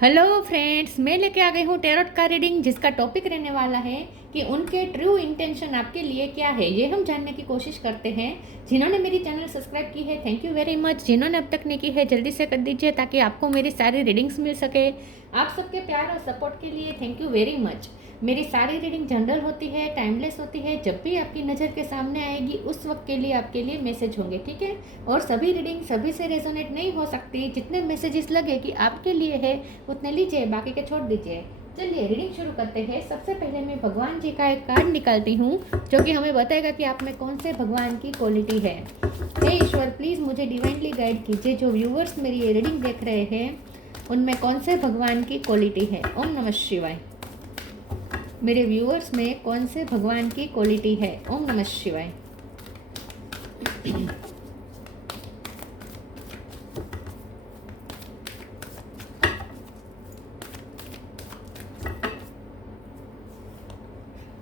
Hello friends, मैं लेके आ गई हूँ टैरोट का रीडिंग, जिसका टॉपिक रहने वाला है कि उनके ट्रू इंटेंशन आपके लिए क्या है। ये हम जानने की कोशिश करते हैं। जिन्होंने मेरी चैनल सब्सक्राइब की है, थैंक यू वेरी मच। जिन्होंने अब तक नहीं की है, जल्दी से कर दीजिए ताकि आपको मेरी सारी रीडिंग्स मिल सके। आप सबके प्यार और सपोर्ट के लिए थैंक यू वेरी मच। मेरी सारी रीडिंग जनरल होती है, टाइमलेस होती है। जब भी आपकी नज़र के सामने आएगी उस वक्त के लिए आपके लिए मैसेज होंगे, ठीक है। और सभी रीडिंग सभी से रेजोनेट नहीं हो सकती। जितने मैसेजेस लगे कि आपके लिए है उतने लीजिए, बाकी के छोड़ दीजिए। चलिए रीडिंग शुरू करते हैं। सबसे पहले मैं भगवान जी का एक कार्ड निकालती हूँ जो कि हमें बताएगा कि आप में कौन से भगवान की क्वालिटी है। हे ईश्वर, प्लीज़ मुझे डिवाइनली गाइड कीजिए। जो व्यूवर्स मेरी ये रीडिंग देख रहे हैं उनमें कौन से भगवान की क्वालिटी है। ओम नमः शिवाय। मेरे व्यूअर्स में कौन से भगवान की क्वालिटी है। ओम नमः शिवाय।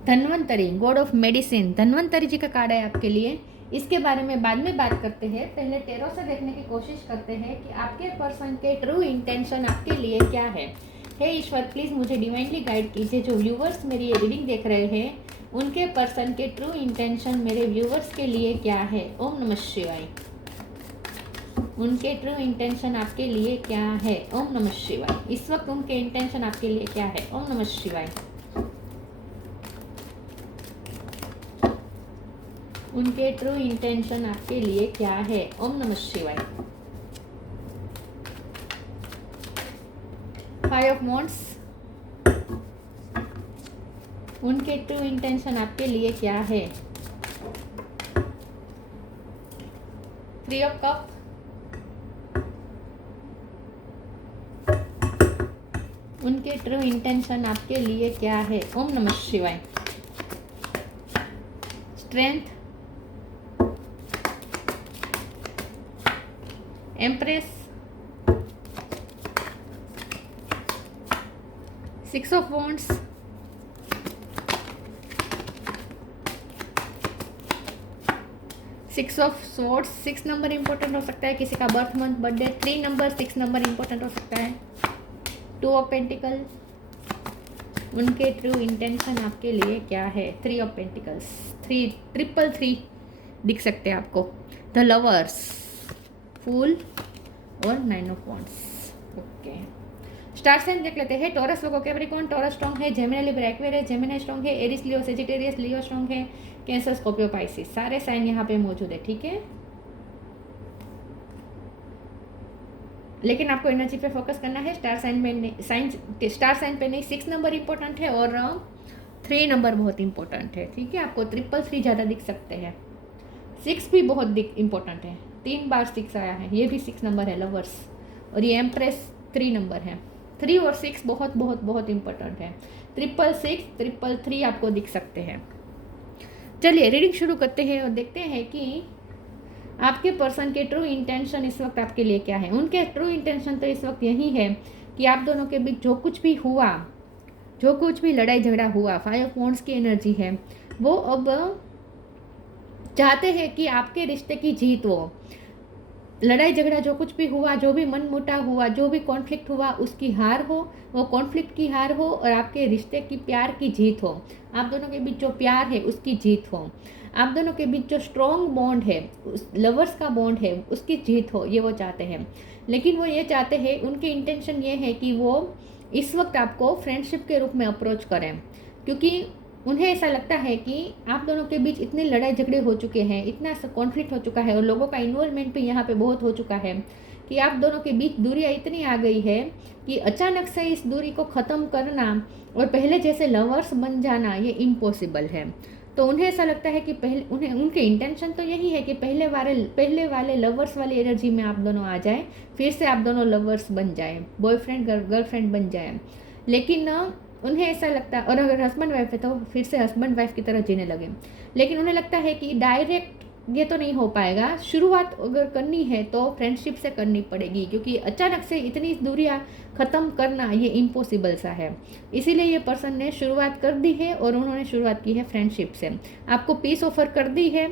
Dhanvantari, god of medicine. Dhanvantari ji का कार्ड है आपके लिए। इसके बारे में बाद में बात करते हैं। पहले टेरो से देखने की कोशिश करते हैं कि आपके पर्सन के ट्रू इंटेंशन आपके लिए क्या है। हे ईश्वर, प्लीज़ मुझे डिवाइनली गाइड कीजिए। जो व्यूवर्स मेरी ये रीडिंग देख रहे हैं उनके पर्सन के ट्रू इंटेंशन मेरे व्यूवर्स के लिए क्या है। ओम नमः शिवाय। उनके ट्रू इंटेंशन आपके लिए क्या है। ओम नमः शिवाय। इस वक्त उनके इंटेंशन आपके लिए क्या है। ओम नमः शिवाय। उनके ट्रू इंटेंशन आपके लिए क्या है। ओम नमः शिवाय। Five of wands. उनके ट्रू इंटेंशन आपके लिए क्या है। Three of cup. उनके ट्रू इंटेंशन आपके लिए क्या है। ओम नमः शिवाय। Strength. Empress. Six of wands. Six of swords. Six number important हो सकता है, किसी का birth month birthday. 3 number 6 number important हो सकता है। Two of pentacle. उनके ट्रू इंटेंशन आपके लिए क्या है। Three of pentacles. Triple three दिख सकते हैं आपको। द लवर्स, फूल और 9 of wands. Okay, star sign देख लेते हैं। टॉरस, लोगो, कैप्रिकॉर्न। टॉरस स्ट्रॉन्ग है। Gemini, Libra, Aquarius. Gemini strong है। Aries, Leo, Sagittarius. Leo strong है। Cancer, Scorpio, Pisces. सारे साइन यहाँ पे मौजूद है, ठीक है। लेकिन आपको एनर्जी पे फोकस करना है। स्टार साइन में स्टार साइन पे नहीं। 6 नंबर इंपॉर्टेंट है और 3 नंबर बहुत इंपॉर्टेंट है, ठीक है। आपको ट्रिपल थ्री ज़्यादा दिख सकते हैं। 6 भी बहुत इंपॉर्टेंट है। 3 बार 6 आया है, ये भी 6 नंबर है, लवर्स। और ये एम्प्रेस 3 नंबर है। 3 और 6 बहुत बहुत बहुत इंपॉर्टेंट है। ट्रिपल 6, ट्रिपल 3 आपको दिख सकते हैं। चलिए रीडिंग शुरू करते हैं और देखते हैं कि आपके पर्सन के ट्रू इंटेंशन इस वक्त आपके लिए क्या है। उनके ट्रू इंटेंशन तो इस वक्त यही है कि आप दोनों के बीच जो कुछ भी हुआ, जो कुछ भी लड़ाई झगड़ा हुआ, 5 ऑफ वांड्स की एनर्जी है, वो अब चाहते हैं कि आपके रिश्ते की जीत हो। लड़ाई झगड़ा जो कुछ भी हुआ, जो भी मनमुटाव हुआ, जो भी कॉन्फ्लिक्ट हुआ, उसकी हार हो, वो कॉन्फ्लिक्ट की हार हो और आपके रिश्ते की प्यार की जीत हो। आप दोनों के बीच जो प्यार है उसकी जीत हो। आप दोनों के बीच जो स्ट्रॉन्ग बॉन्ड है, उस लवर्स का बॉन्ड है, उसकी जीत हो, ये वो चाहते हैं। लेकिन वो ये चाहते हैं, उनके इंटेंशन ये है कि वो इस वक्त आपको फ्रेंडशिप के रूप में अप्रोच करें, क्योंकि उन्हें ऐसा लगता है कि आप दोनों के बीच इतने लड़ाई झगड़े हो चुके हैं, इतना कॉन्फ्लिक्ट हो चुका है और लोगों का इन्वॉल्वमेंट भी यहाँ पे बहुत हो चुका है कि आप दोनों के बीच दूरियाँ इतनी आ गई है कि अचानक से इस दूरी को ख़त्म करना और पहले जैसे लवर्स बन जाना ये इम्पॉसिबल है। तो उन्हें ऐसा लगता है कि पहले उनके इंटेंशन तो यही है कि पहले वाले लवर्स वाली एनर्जी में आप दोनों आ जाएं, फिर से आप दोनों लवर्स बन जाएं, बॉयफ्रेंड गर्लफ्रेंड बन जाएं। लेकिन उन्हें ऐसा लगता है, और अगर हस्बैंड वाइफ है तो फिर से हस्बैंड वाइफ की तरह जीने लगे। लेकिन उन्हें लगता है कि डायरेक्ट ये तो नहीं हो पाएगा, शुरुआत अगर करनी है तो फ्रेंडशिप से करनी पड़ेगी, क्योंकि अचानक से इतनी दूरियां ख़त्म करना ये इम्पॉसिबल सा है। इसीलिए ये पर्सन ने शुरुआत कर दी है और उन्होंने शुरुआत की है फ्रेंडशिप से। आपको पीस ऑफर कर दी है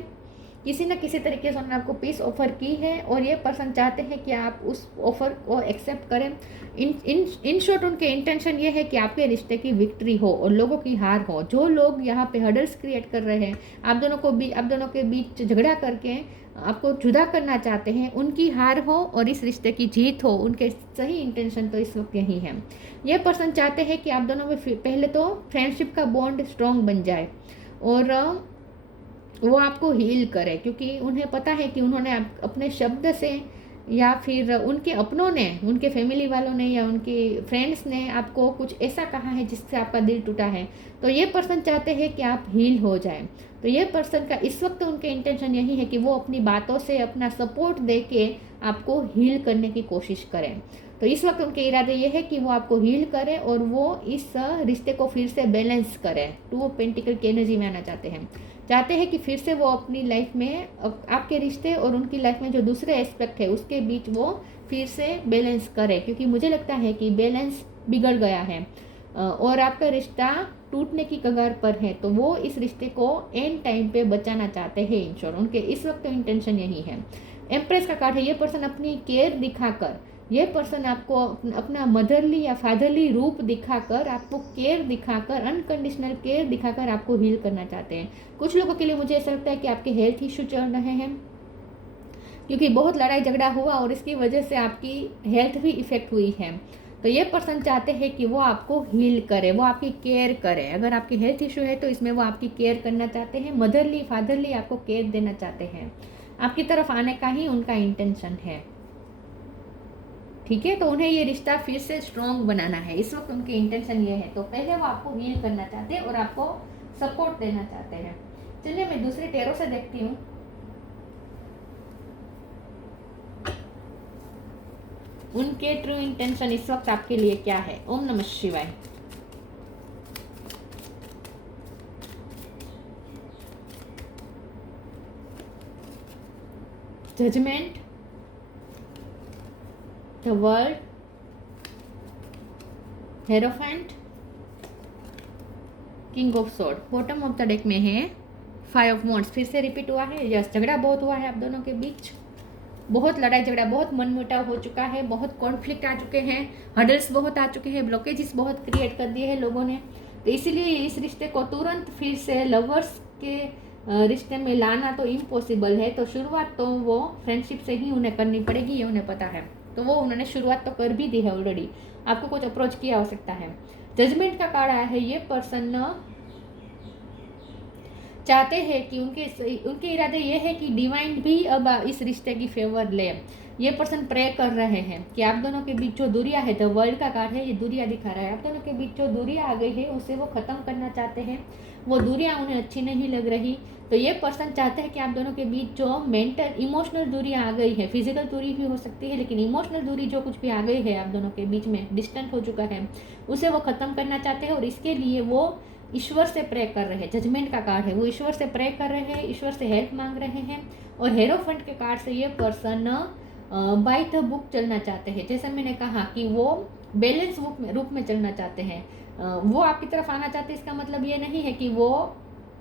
किसी न किसी तरीके से उन्होंने आपको पीस ऑफर की है और ये पर्सन चाहते हैं कि आप उस ऑफर को एक्सेप्ट करें। इन शॉर्ट उनके इंटेंशन ये है कि आपके रिश्ते की विक्ट्री हो और लोगों की हार हो। जो लोग यहाँ पे हर्डल्स क्रिएट कर रहे हैं, आप दोनों के बीच झगड़ा करके आपको जुदा करना चाहते हैं, उनकी हार हो और इस रिश्ते की जीत हो। उनके सही इंटेंशन तो इस वक्त यही है। ये पर्सन चाहते हैं कि आप दोनों में पहले तो फ्रेंडशिप का बॉन्ड स्ट्रॉन्ग बन जाए और वो आपको हील करे, क्योंकि उन्हें पता है कि उन्होंने अपने शब्द से या फिर उनके अपनों ने, उनके फैमिली वालों ने या उनके फ्रेंड्स ने आपको कुछ ऐसा कहा है जिससे आपका दिल टूटा है। तो ये पर्सन चाहते हैं कि आप हील हो जाए। तो ये पर्सन का इस वक्त उनके इंटेंशन यही है कि वो अपनी बातों से अपना सपोर्ट दे के आपको हील करने की कोशिश करें। तो इस वक्त उनके इरादे ये है कि वो आपको हील करें और वो इस रिश्ते को फिर से बैलेंस करें। 2 ऑफ पेंटिकल की एनर्जी में आना चाहते हैं कि फिर से वो अपनी लाइफ में आपके रिश्ते और उनकी लाइफ में जो दूसरे एस्पेक्ट है उसके बीच वो फिर से बैलेंस करे, क्योंकि मुझे लगता है कि बैलेंस बिगड़ गया है और आपका रिश्ता टूटने की कगार पर है। तो वो इस रिश्ते को एंड टाइम पे बचाना चाहते हैं। इन शॉर्ट उनके इस वक्त इंटेंशन यही है। एम्प्रेस का कार्ड है। ये पर्सन अपनी केयर दिखाकर, ये पर्सन आपको अपना मदरली या फादरली रूप दिखाकर, आपको केयर दिखाकर, अनकंडीशनल केयर दिखाकर आपको हील करना चाहते हैं। कुछ लोगों के लिए मुझे ऐसा लगता है कि आपके हेल्थ इशू चल रहे हैं, क्योंकि बहुत लड़ाई झगड़ा हुआ और इसकी वजह से आपकी हेल्थ भी इफ़ेक्ट हुई है। तो ये पर्सन चाहते हैं कि वो आपको हील करे, वो आपकी केयर करे। अगर आपकी हेल्थ इशू है तो इसमें वो आपकी केयर करना चाहते हैं, मदरली फादरली आपको केयर देना चाहते हैं। आपकी तरफ आने का ही उनका इंटेंशन है। ठीक है, तो उन्हें ये रिश्ता फिर से स्ट्रॉन्ग बनाना है। इस वक्त उनकी इंटेंशन ये है। तो पहले वो आपको हील करना चाहते हैं और आपको सपोर्ट देना चाहते हैं। चलिए मैं दूसरे टेरो से देखती हूँ। उनके ट्रू इंटेंशन इस वक्त आपके लिए क्या है। ओम नमः शिवाय। Judgment, the world, hierophant, king of sword. Bottom of the deck में है 5 ऑफ वॉन्ड्स। फिर से रिपीट हुआ है। यस, झगड़ा बहुत हुआ है आप दोनों के बीच, बहुत लड़ाई झगड़ा, बहुत मनमुटाव हो चुका है, बहुत कॉन्फ्लिक्ट आ चुके हैं, हर्डल्स बहुत आ चुके हैं, ब्लॉकेजेस बहुत क्रिएट कर दिए हैं लोगों ने। तो इसीलिए इस रिश्ते को तुरंत फिर से लवर्स के रिश्ते में लाना तो इम्पॉसिबल है। तो शुरुआत तो वो फ्रेंडशिप से ही उन्हें करनी पड़ेगी, ये उन्हें पता है। तो वो उन्होंने शुरुआत तो कर भी दी है ऑलरेडी, आपको कुछ अप्रोच की आवश्यकता है। जजमेंट का कार्ड आया है। ये पर्सन चाहते हैं कि उनके इरादे ये है कि डिवाइन भी अब इस रिश्ते की फेवर ले। ये पर्सन प्रे कर रहे हैं कि आप दोनों के बीच जो दूरियां है, द वर्ल्ड का कार्ड है, ये दूरियां दिखा रहा है। आप दोनों के बीच जो दूरियां आ गई है उसे वो ख़त्म करना चाहते हैं। वो दूरियां उन्हें अच्छी नहीं लग रही। तो ये पर्सन चाहते हैं कि आप दोनों के बीच जो मेंटल इमोशनल दूरियां आ गई है, फिजिकल दूरी भी हो सकती है, लेकिन इमोशनल दूरी जो कुछ भी आ गई है आप दोनों के बीच में, डिस्टेंट हो चुका है, उसे वो ख़त्म करना चाहते हैं। और इसके लिए वो ईश्वर से प्रे कर रहे हैं। जजमेंट का कार्ड है, वो ईश्वर से प्रे कर रहे हैं, ईश्वर से हेल्प मांग रहे हैं। और हेरोफेंट के कार्ड से ये पर्सन बाय द बुक चलना चाहते हैं। जैसे मैंने कहा कि वो बैलेंस रूप में चलना चाहते हैं। वो आपकी तरफ आना चाहते हैं। इसका मतलब ये नहीं है कि वो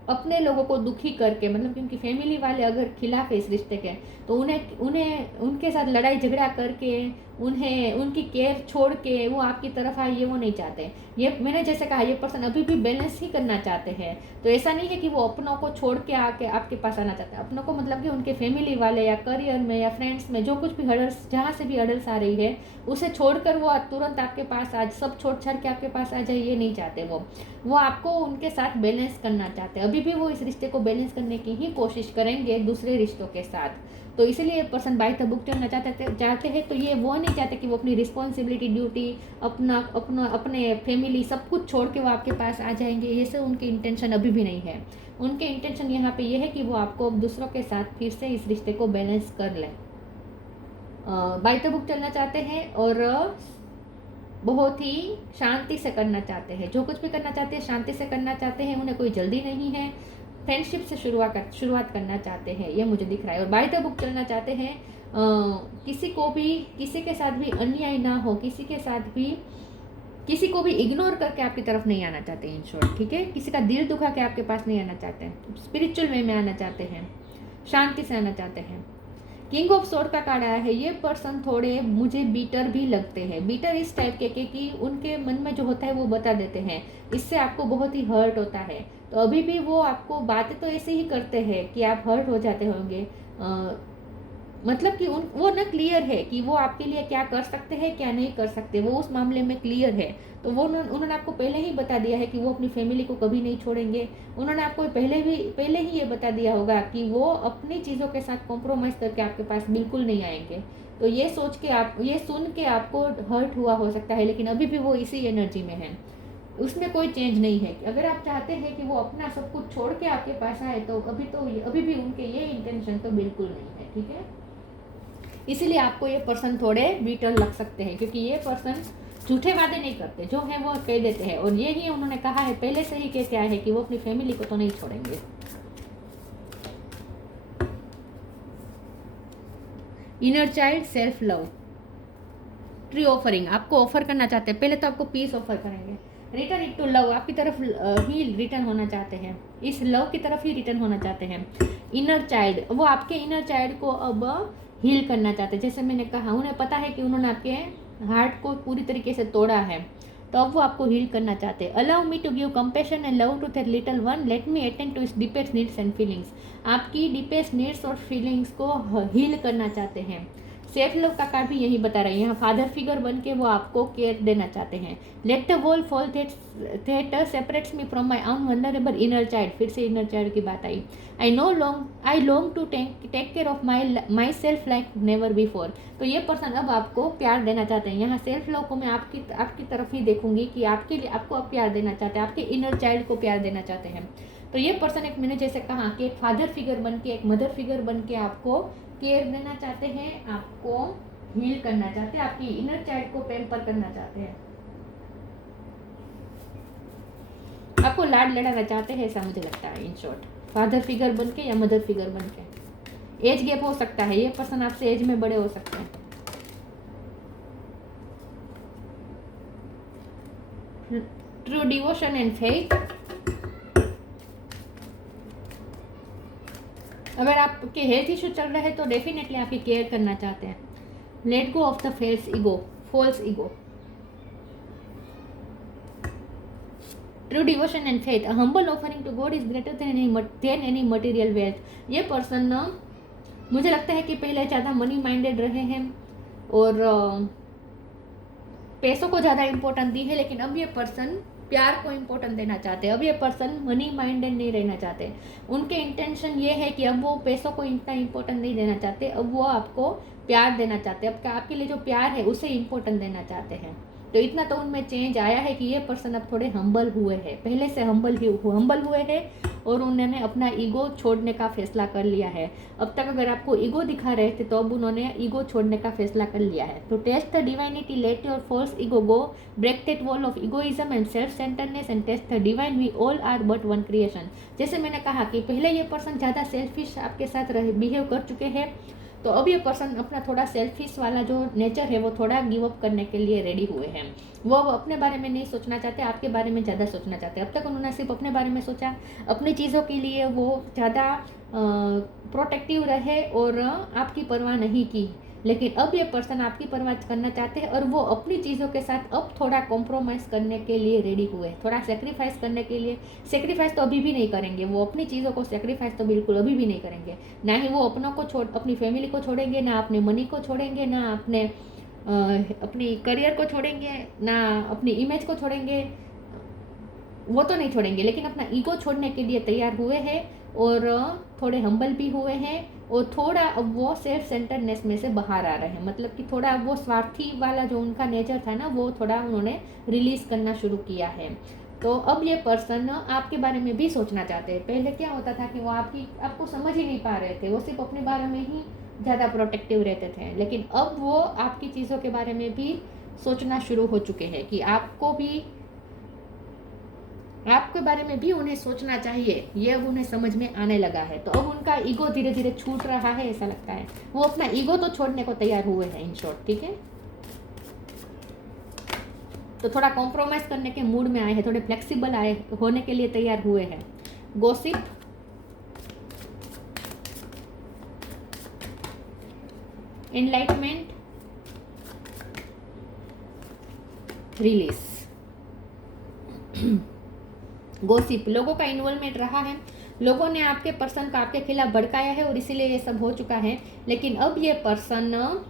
अपने लोगों को दुखी करके, मतलब क्योंकि फैमिली वाले अगर खिलाफ है इस रिश्ते के, तो उन्हें उनके साथ लड़ाई झगड़ा करके, उन्हें उनकी केयर छोड़ के वो आपकी तरफ आए, ये वो नहीं चाहते। ये मैंने जैसे कहा, ये पर्सन अभी भी बैलेंस ही करना चाहते हैं। तो ऐसा नहीं है कि वो अपनों को छोड़ के आके आपके पास आना चाहते हैं। अपनों को मतलब कि उनके फैमिली वाले या करियर में या फ्रेंड्स में जो कुछ भी हर्डल्स, जहाँ से भी हर्डल्स आ रही है, उसे छोड़कर वो तुरंत आपके पास आज सब छोड़ छाड़ के आपके पास आ जाए, ये नहीं चाहते। वो आपको उनके साथ बैलेंस करना चाहते हैं। अभी भी वो इस रिश्ते को बैलेंस करने की ही कोशिश करेंगे दूसरे रिश्तों के साथ। तो इसलिए ये पर्सन बाय द बुक चलना चाहते हैं। तो ये वो नहीं चाहते कि वो अपनी रिस्पॉन्सिबिलिटी, ड्यूटी, अपने फैमिली सब कुछ छोड़ के वो आपके पास आ जाएंगे। ये सब उनके इंटेंशन अभी भी नहीं है। उनके इंटेंशन यहाँ पे ये है कि वो आपको दूसरों के साथ फिर से इस रिश्ते को बैलेंस कर लें। बाय द बुक चलना चाहते हैं और बहुत ही शांति से करना चाहते हैं। जो कुछ भी करना चाहते हैं शांति से करना चाहते हैं। उन्हें कोई जल्दी नहीं है। फ्रेंडशिप से शुरुआत करना चाहते हैं, ये मुझे दिख रहा है। और बाय द बुक चलना चाहते हैं। किसी के साथ भी अन्याय ना हो, किसी को भी इग्नोर करके आपकी तरफ नहीं आना चाहते इन शॉर्ट। ठीक है, किसी का दिल दुखा के आपके पास नहीं आना चाहते हैं, स्पिरिचुअल वे में आना चाहते हैं। शांति से आना चाहते हैं। किंग ऑफ सोर्ड का कार्ड आया है, ये पर्सन थोड़े मुझे बीटर भी लगते हैं। बीटर इस टाइप के कि उनके मन में जो होता है वो बता देते हैं, इससे आपको बहुत ही हर्ट होता है। तो अभी भी वो आपको बातें तो ऐसे ही करते हैं कि आप हर्ट हो जाते होंगे। मतलब कि वो ना क्लियर है कि वो आपके लिए क्या कर सकते हैं क्या नहीं कर सकते, वो उस मामले में क्लियर है। तो वो उन्होंने आपको पहले ही बता दिया है कि वो अपनी फैमिली को कभी नहीं छोड़ेंगे। उन्होंने आपको पहले ही ये बता दिया होगा कि वो अपनी चीज़ों के साथ कॉम्प्रोमाइज़ करके आपके पास बिल्कुल नहीं आएंगे। तो ये सुन के आपको हर्ट हुआ हो सकता है, लेकिन अभी भी वो इसी एनर्जी में है, उसमें कोई चेंज नहीं है। अगर आप चाहते हैं कि वो अपना सब कुछ छोड़ के आपके पास आए तो अभी भी उनके ये इंटेंशन तो बिल्कुल नहीं है, ठीक है। इसीलिए आपको ये पर्सन थोड़े बीटर लग सकते हैं, क्योंकि ये पर्सन झूठे वादे नहीं करते, जो है वो कह देते हैं। और ये ही उन्होंने कहा है, पहले से ही कह के आए हैं कि वो अपनी फैमिली को तो नहीं छोड़ेंगे। Inner child, self love, tree offering आपको ऑफर करना चाहते हैं। पहले तो आपको पीस ऑफर करेंगे, रिटर्न इट टू लव, आपकी तरफ ही रिटर्न होना चाहते हैं, इस लव की तरफ ही रिटर्न होना चाहते हैं। इनर चाइल्ड, वो आपके इनर चाइल्ड को अब हील करना चाहते हैं। जैसे मैंने कहा, उन्हें पता है कि उन्होंने आपके हार्ट को पूरी तरीके से तोड़ा है, तो अब वो आपको हील करना चाहते हैं। Allow me to give compassion and love to that little one, let me attend to its deepest needs and feelings, आपकी डीपेस्ट नीड्स और फीलिंग्स को हील करना चाहते हैं। सेल्फ लव का कार्ड भी यही बता रहे हैं, यहाँ फादर फिगर बन के वो आपको केयर देना चाहते हैं। Let the wall fall that separates me from my own vulnerable inner child, फिर से इनर चाइल्ड की बात आई। I long to take care of myself like never before. तो ये पर्सन अब आपको प्यार देना चाहते हैं। यहाँ सेल्फ लव को मैं आपकी तरफ ही देखूंगी कि आपके लिए आपको अब प्यार देना चाहते हैं, आपके इनर चाइल्ड को प्यार देना चाहते हैं। तो ये पर्सन एक, मैंने जैसे कहा कि एक फादर फिगर बन के, एक मदर फिगर बन के आपको केयर देना चाहते हैं, आपको हील करना चाहते हैं, आपकी इनर चाइल्ड को पेम्पर करना चाहते हैं, आपको लाड लड़ाना चाहते हैं, ऐसा मुझे लगता है इन शॉर्ट। फादर फिगर बन के या मदर फिगर बन के। एज गैप हो सकता है, ये पर्सन आपसे एज में बड़े हो सकते हैं। ट्रू डिवोशन एंड फेथ, अगर आपके हेल्थ इशू चल रहे हैं तो डेफिनेटली आपकी केयर करना चाहते हैं। Let go of the false ego, true devotion and faith, a humble offering to God is greater than any material wealth. ये पर्सन मुझे लगता है कि पहले ज़्यादा मनी माइंडेड रहे हैं और पैसों को ज़्यादा इम्पोर्टेंस दी है, लेकिन अब ये पर्सन प्यार को इम्पोर्टेंट देना चाहते हैं। अब ये पर्सन मनी माइंडेड नहीं रहना चाहते। उनके इंटेंशन ये है कि अब वो पैसों को इतना इम्पोर्टेंट नहीं देना चाहते, अब वो आपको प्यार देना चाहते हैं। अब आपके लिए जो प्यार है उसे इम्पोर्टेंट देना चाहते हैं। तो इतना तो उनमें चेंज आया है कि ये पर्सन अब थोड़े हम्बल हुए हैं, पहले से हम्बल हुए हैं और उन्होंने अपना ईगो छोड़ने का फैसला कर लिया है। अब तक अगर आपको ईगो दिखा रहे थे तो अब उन्होंने ईगो छोड़ने का फैसला कर लिया है। तो taste the divinity, let your false ego go, break that wall of egoism and self centredness and taste the divine, we all are but one creation. जैसे मैंने कहा कि पहले ये पर्सन ज़्यादा सेल्फिश आपके साथ बिहेव कर चुके हैं, तो अब ये पर्सन अपना थोड़ा सेल्फिश वाला जो नेचर है वो थोड़ा गिव अप करने के लिए रेडी हुए हैं। वो अपने बारे में नहीं सोचना चाहते, आपके बारे में ज़्यादा सोचना चाहते हैं। अब तक उन्होंने सिर्फ अपने बारे में सोचा, अपनी चीज़ों के लिए वो ज़्यादा प्रोटेक्टिव रहे और आपकी परवाह नहीं की। लेकिन अब ये पर्सन आपकी परवाह करना चाहते हैं और वो अपनी चीज़ों के साथ अब थोड़ा कॉम्प्रोमाइज़ करने के लिए रेडी हुए, थोड़ा सेक्रीफाइस करने के लिए। सेक्रीफाइस तो अभी भी नहीं करेंगे, वो अपनी चीज़ों को सेक्रीफाइस तो बिल्कुल अभी भी नहीं करेंगे। ना ही वो अपनों को अपनी फैमिली को छोड़ेंगे, ना अपने मनी को छोड़ेंगे, ना अपनी करियर को छोड़ेंगे, ना अपनी इमेज को छोड़ेंगे, वो तो नहीं छोड़ेंगे। लेकिन अपना ईगो छोड़ने के लिए तैयार हुए हैं और थोड़े हम्बल भी हुए हैं और थोड़ा अब वो सेल्फ सेंटरनेस में से बाहर आ रहे हैं। मतलब कि थोड़ा वो स्वार्थी वाला जो उनका नेचर था ना, वो थोड़ा उन्होंने रिलीज़ करना शुरू किया है। तो अब ये पर्सन आपके बारे में भी सोचना चाहते हैं। पहले क्या होता था कि वो आपको समझ ही नहीं पा रहे थे, वो सिर्फ अपने बारे में ही ज़्यादा प्रोटेक्टिव रहते थे। लेकिन अब वो आपकी चीज़ों के बारे में भी सोचना शुरू हो चुके हैं कि आपके बारे में भी उन्हें सोचना चाहिए। ये अब उन्हें समझ में आने लगा है। तो अब उनका ईगो धीरे धीरे छूट रहा है, ऐसा लगता है। वो अपना ईगो तो छोड़ने को तैयार हुए हैं इन शॉर्ट, ठीक है। तो थोड़ा कॉम्प्रोमाइज़ करने के मूड में आए हैं, थोड़े फ्लेक्सिबल होने के लिए तैयार हुए हैं। Gossip, enlightenment, release. गॉसिप, लोगों का इन्वॉल्वमेंट रहा है, लोगों ने आपके पर्सन को आपके खिलाफ भड़काया है और इसीलिए ये सब हो चुका है। लेकिन अब ये पर्सन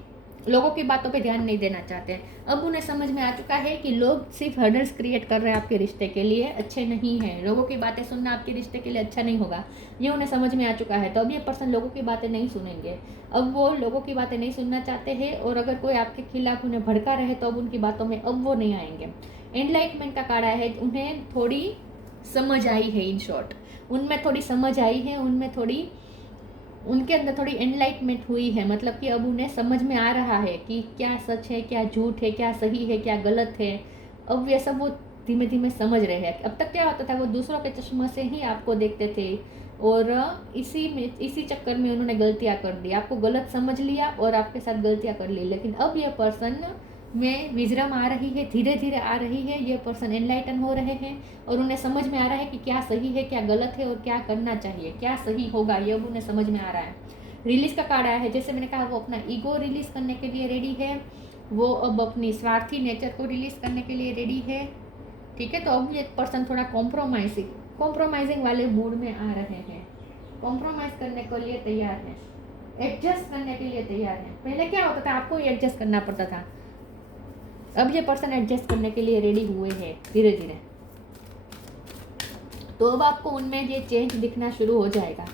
लोगों की बातों पे ध्यान नहीं देना चाहते। अब उन्हें समझ में आ चुका है कि लोग सिर्फ हर्डल्स क्रिएट कर रहे हैं आपके रिश्ते के लिए, अच्छे नहीं हैं। लोगों की बातें सुनना आपके रिश्ते के लिए अच्छा नहीं होगा, ये उन्हें समझ में आ चुका है। तो अब ये पर्सन लोगों की बातें नहीं सुनेंगे, अब वो लोगों की बातें नहीं सुनना चाहते हैं। और अगर कोई आपके खिलाफ उन्हें भड़का रहे तो अब उनकी बातों में अब वो नहीं आएंगे। एनलाइटमेंट का कार्ड है, उन्हें थोड़ी समझ आई है, इन शॉर्ट उनमें थोड़ी समझ आई है, उनमें थोड़ी उनके अंदर थोड़ी एनलाइटमेंट हुई है। मतलब कि अब उन्हें समझ में आ रहा है कि क्या सच है, क्या झूठ है, क्या सही है, क्या गलत है। अब ये सब वो धीमे धीमे समझ रहे हैं। अब तक क्या होता था, वो दूसरों के चश्मे से ही आपको देखते थे और इसी चक्कर में उन्होंने गलतियां कर दी, आपको गलत समझ लिया और आपके साथ गलतियां कर ली। लेकिन अब ये पर्सन में विजडम आ रही है, धीरे धीरे आ रही है। ये पर्सन एनलाइटन हो रहे हैं और उन्हें समझ में आ रहा है कि क्या सही है, क्या गलत है और क्या करना चाहिए, क्या सही होगा, ये अब उन्हें समझ में आ रहा है। रिलीज का कार्ड आया है, जैसे मैंने कहा वो अपना ईगो रिलीज करने के लिए रेडी है, वो अब अपनी स्वार्थी नेचर को रिलीज करने के लिए रेडी है। ठीक है, तो अब ये पर्सन थोड़ा कॉम्प्रोमाइजिंग वाले मूड में आ रहे हैं, कॉम्प्रोमाइज करने के लिए तैयार है, एडजस्ट करने के लिए तैयार है। पहले क्या होता था, आपको एडजस्ट करना पड़ता था, अब ये पर्सन एडजस्ट करने के लिए रेडी हुए हैं धीरे धीरे। तो अब आपको उनमें ये चेंज दिखना शुरू हो जाएगा।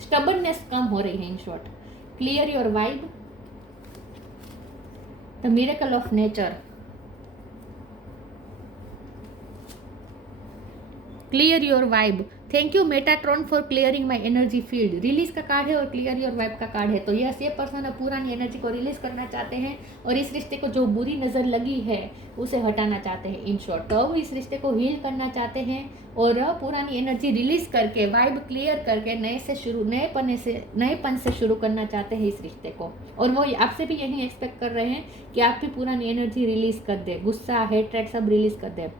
स्टबर्ननेस कम हो रही है, in short. Clear your vibe, the miracle of nature, clear your vibe. Thank you Metatron for clearing my energy field. Release का कार्ड है और क्लियर योर वाइब का कार्ड है। तो यस, ये पर्सन अब पुरानी एनर्जी को रिलीज करना चाहते हैं और इस रिश्ते को जो बुरी नज़र लगी है उसे हटाना चाहते हैं, इन शॉर्ट। तो अब इस रिश्ते को हील करना चाहते हैं और पुरानी एनर्जी रिलीज करके, वाइब क्लियर करके नएपन से शुरू करना चाहते हैं इस रिश्ते को। और वो आपसे भी यही एक्सपेक्ट कर रहे हैं कि आप भी पुरानी एनर्जी रिलीज कर दे, गुस्सा, हेट्रेड सब रिलीज कर दे।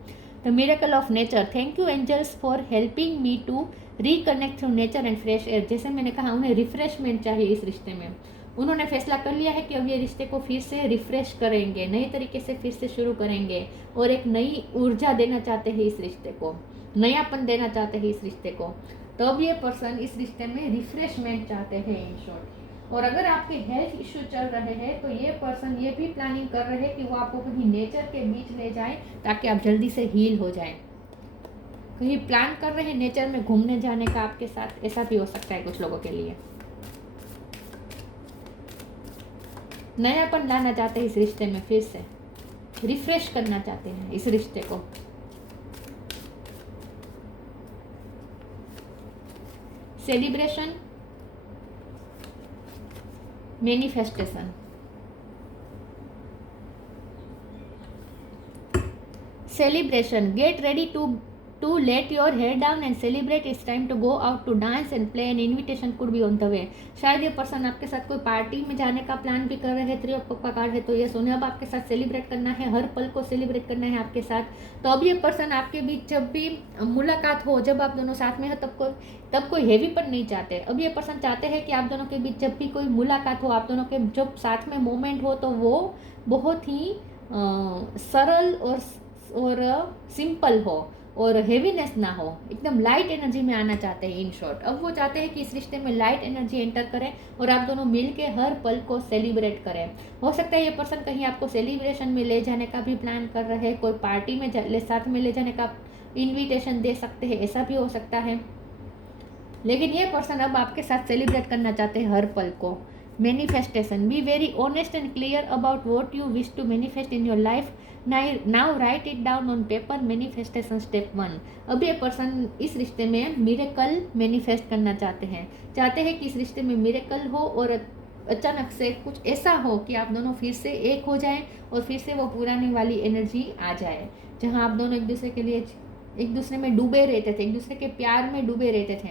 The miracle of nature. Thank you angels for helping me to reconnect through nature and fresh air. जैसे मैंने कहा, उन्हें रिफ्रेशमेंट चाहिए इस रिश्ते में। उन्होंने फैसला कर लिया है कि अब ये रिश्ते को फिर से रिफ्रेश करेंगे, नए तरीके से फिर से शुरू करेंगे और एक नई ऊर्जा देना चाहते हैं इस रिश्ते को, नयापन देना चाहते हैं इस रिश्ते को। तो अब ये पर्सन इस रिश्ते में रिफ्रेशमेंट चाहते हैं, इन शॉर्ट। और अगर आपके हेल्थ इश्यू चल रहे हैं तो ये पर्सन ये भी प्लानिंग कर रहे हैं कि वो आपको कहीं नेचर के बीच ले जाए ताकि आप जल्दी से हील हो जाएं। कहीं प्लान कर रहे हैं नेचर में घूमने जाने का आपके साथ, ऐसा भी हो सकता है कुछ लोगों के लिए। नयापन लाना चाहते हैं इस रिश्ते में, फिर से रिफ्रेश करना चाहते हैं इस रिश्ते को। Celebration, manifestation. Celebration. Get ready to let your hair down and celebrate. It's time to go out to dance and play. An invitation could be on the way. शायद ये पर्सन आपके साथ कोई पार्टी में जाने का प्लान भी कर रहे हैं। 3 ऑफ कप का कार्ड है, तो ये सोने अब आपके साथ सेलिब्रेट करना है, हर पल को सेलिब्रेट करना है आपके साथ। तो अब ये पर्सन आपके बीच जब भी मुलाकात हो, जब आप दोनों साथ में हो, तब कोई हैवीपन नहीं चाहते। अब ये पर्सन चाहते हैं कि आप दोनों के बीच जब भी कोई मुलाकात हो, आप दोनों के जब साथ में मोमेंट हो, तो वो बहुत ही सरल और सिंपल हो और हेवीनेस ना हो, एकदम लाइट एनर्जी में आना चाहते हैं, इन शॉर्ट। अब वो चाहते हैं कि इस रिश्ते में लाइट एनर्जी एंटर करें और आप दोनों मिलके हर पल को सेलिब्रेट करें। हो सकता है ये पर्सन कहीं आपको सेलिब्रेशन में ले जाने का भी प्लान कर रहे हैं, कोई पार्टी में साथ में ले जाने का इन्विटेशन दे सकते हैं, ऐसा भी हो सकता है। लेकिन ये पर्सन अब आपके साथ सेलिब्रेट करना चाहते हैं हर पल को। Manifestation, be very honest and clear about what you wish to manifest in your life. Now write it down on paper. Manifestation step 1। अब ये पर्सन इस रिश्ते में मिरेकल मैनिफेस्ट करना चाहते हैं कि इस रिश्ते में मिरेकल हो और अचानक से कुछ ऐसा हो कि आप दोनों फिर से एक हो जाएं और फिर से वो पुरानी वाली एनर्जी आ जाए, जहां आप दोनों एक दूसरे में डूबे रहते थे, एक दूसरे के प्यार में डूबे रहते थे।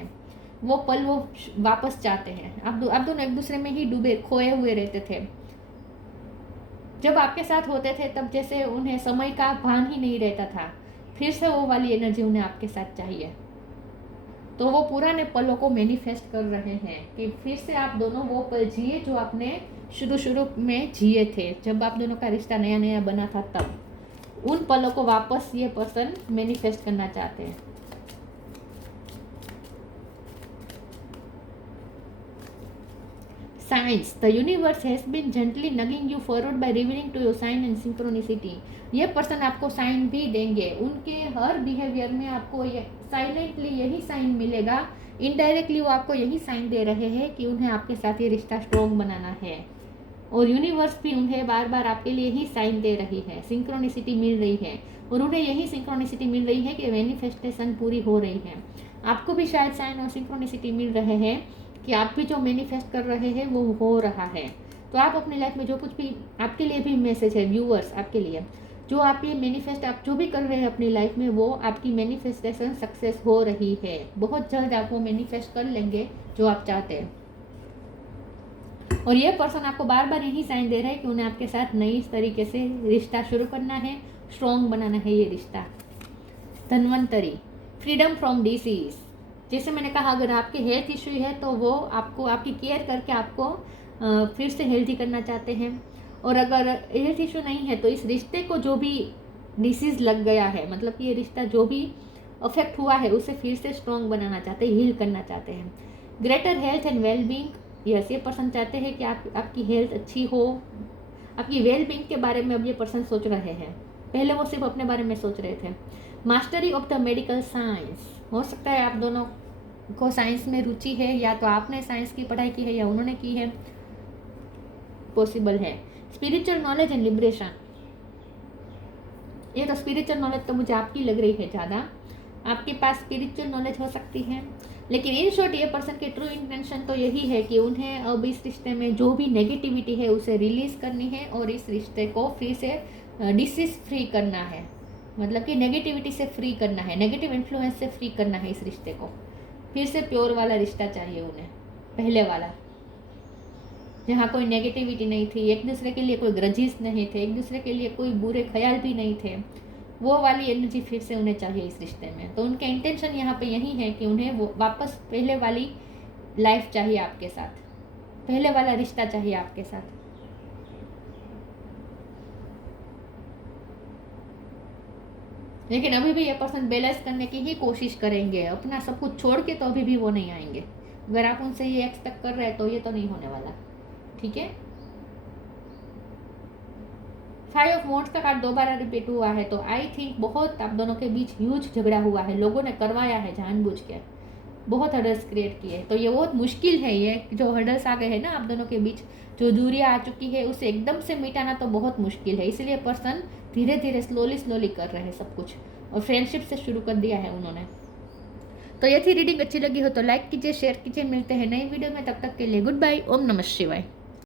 वो पल वो वापस चाहते हैं। आप दोनों एक दूसरे में ही डूबे खोए हुए रहते थे। जब आपके साथ होते थे तब जैसे उन्हें समय का भान ही नहीं रहता था। फिर से वो वाली एनर्जी उन्हें आपके साथ चाहिए। तो वो पुराने पलों को मैनिफेस्ट कर रहे हैं कि फिर से आप दोनों वो पल जिए जो आपने शुरू में जिए थे, जब आप दोनों का रिश्ता नया नया बना था तब। उन पलों को वापस ये पर्सन मैनिफेस्ट करना चाहते हैं। Signs. The universe has been gently nudging you forward by revealing to you sign and synchronicity. ये पर्सन आपको साइन भी देंगे, उनके हर बिहेवियर में आपको ये साइलेंटली यही साइन मिलेगा, इनडायरेक्टली वो आपको यही साइन दे रहे हैं कि उन्हें आपके साथ ये रिश्ता स्ट्रॉन्ग बनाना है। और यूनिवर्स भी उन्हें बार बार आपके लिए ही साइन दे रही है, सिंक्रोनिसिटी मिल रही है, और उन्हें यही सिंक्रोनिसिटी मिल रही है कि मैनिफेस्टेशन पूरी हो रही है। आपको भी शायद साइन और सिंक्रोनिसिटी मिल रहे हैं कि आप भी जो मैनिफेस्ट कर रहे हैं वो हो रहा है। तो आप अपनी लाइफ में जो कुछ भी, आपके लिए भी मैसेज है व्यूअर्स, आपके लिए जो आप ये मैनिफेस्ट आप जो भी कर रहे हैं अपनी लाइफ में, वो आपकी मैनिफेस्टेशन सक्सेस हो रही है। बहुत जल्द आप वो मैनिफेस्ट कर लेंगे जो आप चाहते हैं। और ये पर्सन आपको बार बार यही साइन दे रहा है कि उन्हें आपके साथ नई तरीके से रिश्ता शुरू करना है, स्ट्रॉन्ग बनाना है ये रिश्ता। Dhanvantari, freedom from disease. जैसे मैंने कहा, अगर आपके हेल्थ इशू है तो वो आपको आपकी केयर करके आपको फिर से हेल्थी करना चाहते हैं। और अगर हेल्थ इशू नहीं है तो इस रिश्ते को जो भी डिसीज़ लग गया है, मतलब कि ये रिश्ता जो भी अफेक्ट हुआ है उसे फिर से स्ट्रॉन्ग बनाना चाहते हैं, हील करना चाहते हैं। Greater health and wellbeing, yes, ये पर्सन चाहते हैं कि आपकी हेल्थ अच्छी हो, आपकी वेलबींग के बारे में अब ये पर्सन सोच रहे हैं। पहले वो सिर्फ अपने बारे में सोच रहे थे। Mastery of the medical science, हो सकता है आप दोनों को साइंस में रुचि है, या तो आपने साइंस की पढ़ाई की है या उन्होंने की है, पॉसिबल है। स्पिरिचुअल नॉलेज एंड लिबरेशन, ये तो स्पिरिचुअल नॉलेज तो मुझे आपकी लग रही है ज़्यादा, आपके पास स्पिरिचुअल नॉलेज हो सकती है। लेकिन इन शॉर्ट ये पर्सन की ट्रू इंटेंशन तो यही है कि उन्हें अब इस रिश्ते में जो भी नेगेटिविटी है उसे रिलीज़ करनी है और इस रिश्ते को फिर से डिसीज फ्री करना है, मतलब कि नेगेटिविटी से फ्री करना है, नेगेटिव इन्फ्लुएंस से फ्री करना है इस रिश्ते को। फिर से प्योर वाला रिश्ता चाहिए उन्हें, पहले वाला, जहाँ कोई नेगेटिविटी नहीं थी, एक दूसरे के लिए कोई ग्रजेस नहीं थे, एक दूसरे के लिए कोई बुरे ख्याल भी नहीं थे, वो वाली एनर्जी फिर से उन्हें चाहिए इस रिश्ते में। तो उनके इंटेंशन यहाँ पे यही है कि उन्हें वो वापस पहले वाली लाइफ चाहिए आपके साथ, पहले वाला रिश्ता चाहिए आपके साथ। लेकिन अभी भी ये पर्सन बैलेंस करने की ही कोशिश करेंगे, अपना सब कुछ छोड़ के तो अभी भी वो नहीं आएंगे। अगर आप उनसे ये एक्सपेक्ट कर रहे हैं तो ये तो नहीं होने वाला, ठीक है। 5 ऑफ वॉन्ड्स का कार्ड दोबारा रिपीट हुआ है, तो आई थिंक बहुत आप दोनों के बीच ह्यूज झगड़ा हुआ है, लोगों ने करवाया है जानबूझ के, बहुत हर्डल्स क्रिएट किए। तो ये बहुत मुश्किल है, ये जो हर्डल्स आ गए हैं ना आप दोनों के बीच, जो दूरियां आ चुकी है, उसे एकदम से मिटाना तो बहुत मुश्किल है। इसलिए पर्सन धीरे धीरे स्लोली कर रहे हैं सब कुछ, और फ्रेंडशिप से शुरू कर दिया है उन्होंने। तो ये थी रीडिंग, अच्छी लगी हो तो लाइक कीजिए, शेयर कीजिए। मिलते हैं नई वीडियो में, तब तक के लिए गुड बाय। ओम नमः शिवाय।